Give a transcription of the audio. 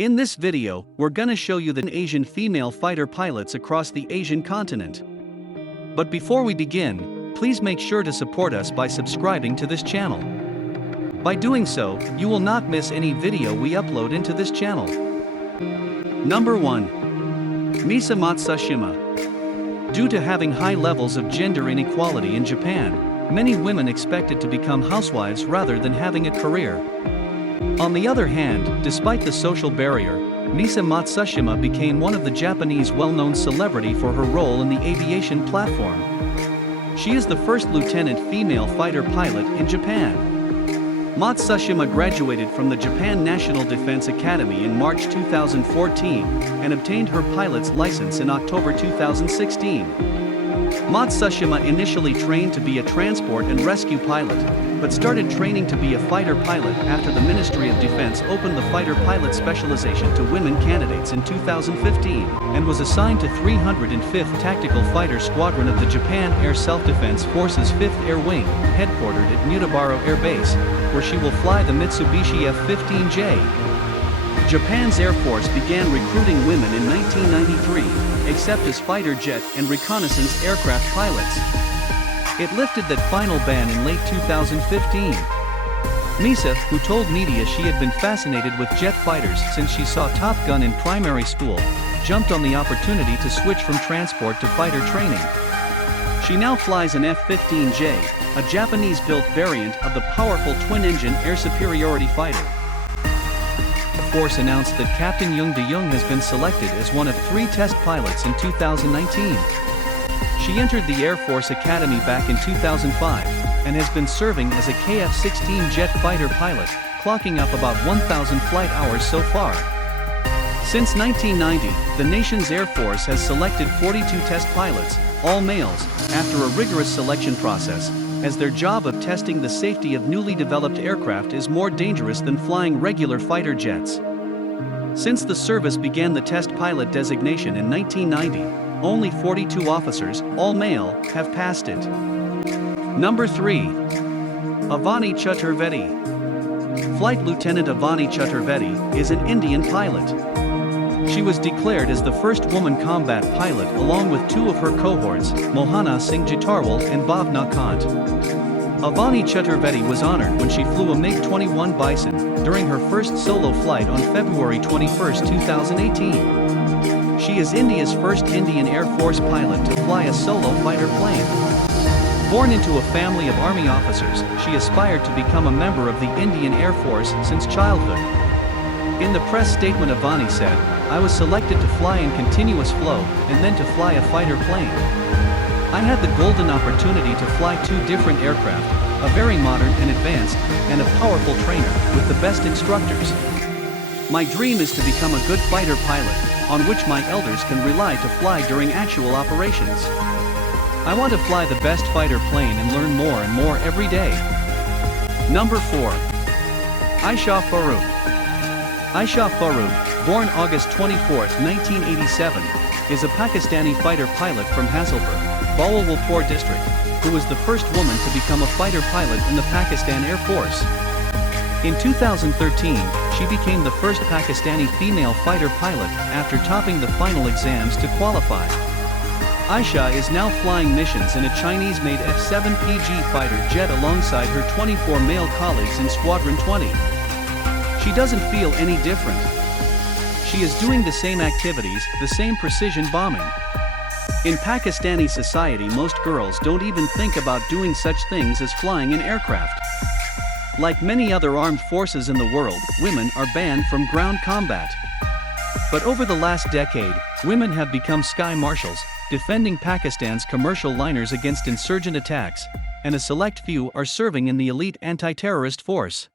In this video, we're gonna show you the Asian female fighter pilots across the Asian continent. But before we begin, please make sure to support us by subscribing to this channel. By doing so, you will not miss any video we upload into this channel. Number 1. Misa Matsushima. Due to having high levels of gender inequality in Japan, many women expected to become housewives rather than having a career. On the other hand, despite the social barrier, Misa Matsushima became one of the Japanese well-known celebrity for her role in the aviation platform. She is the first lieutenant female fighter pilot in Japan. Matsushima graduated from the Japan National Defense Academy in March 2014 and obtained her pilot's license in October 2016. Matsushima initially trained to be a transport and rescue pilot, but started training to be a fighter pilot after the Ministry of Defense opened the fighter pilot specialization to women candidates in 2015, and was assigned to 305th Tactical Fighter Squadron of the Japan Air Self-Defense Forces 5th Air Wing, headquartered at Mutabaro Air Base, where she will fly the Mitsubishi F-15J. Japan's Air Force began recruiting women in 1993, except as fighter jet and reconnaissance aircraft pilots. It lifted that final ban in late 2015. Misa, who told media she had been fascinated with jet fighters since she saw Top Gun in primary school, jumped on the opportunity to switch from transport to fighter training. She now flies an F-15J, a Japanese-built variant of the powerful twin-engine air superiority fighter. The Force announced that Captain Deyoung has been selected as one of 3 test pilots in 2019. She entered the Air Force Academy back in 2005, and has been serving as a KF-16 jet fighter pilot, clocking up about 1,000 flight hours so far. Since 1990, the nation's Air Force has selected 42 test pilots, all males, after a rigorous selection process, as their job of testing the safety of newly developed aircraft is more dangerous than flying regular fighter jets. Since the service began the test pilot designation in 1990, only 42 officers, all male, have passed it. Number 3. Avani Chaturveti. Flight Lieutenant Avani Chaturveti is an Indian pilot. She was declared as the first woman combat pilot along with 2 of her cohorts, Mohana Singh Jitarwal and Bhavna Kant. Avani Chaturveti was honored when she flew a MiG-21 Bison during her first solo flight on February 21, 2018. She is India's first Indian Air Force pilot to fly a solo fighter plane. Born into a family of Army officers, she aspired to become a member of the Indian Air Force since childhood. In the press statement, Avani said, "I was selected to fly in continuous flow, and then to fly a fighter plane. I had the golden opportunity to fly 2 different aircraft, a very modern and advanced, and a powerful trainer, with the best instructors. My dream is to become a good fighter pilot, on which my elders can rely to fly during actual operations. I want to fly the best fighter plane and learn more and more every day." Number 4. Aisha Faruq. Aisha Faruq, born August 24, 1987, is a Pakistani fighter pilot from Hazilpur, Bahawalpur district, who was the first woman to become a fighter pilot in the Pakistan Air Force. In 2013, she became the first Pakistani female fighter pilot after topping the final exams to qualify. Aisha is now flying missions in a Chinese-made F-7PG fighter jet alongside her 24 male colleagues in Squadron 20. She doesn't feel any different. She is doing the same activities, the same precision bombing. In Pakistani society, most girls don't even think about doing such things as flying an aircraft. Like many other armed forces in the world, women are banned from ground combat. But over the last decade, women have become sky marshals, defending Pakistan's commercial liners against insurgent attacks, and a select few are serving in the elite anti-terrorist force.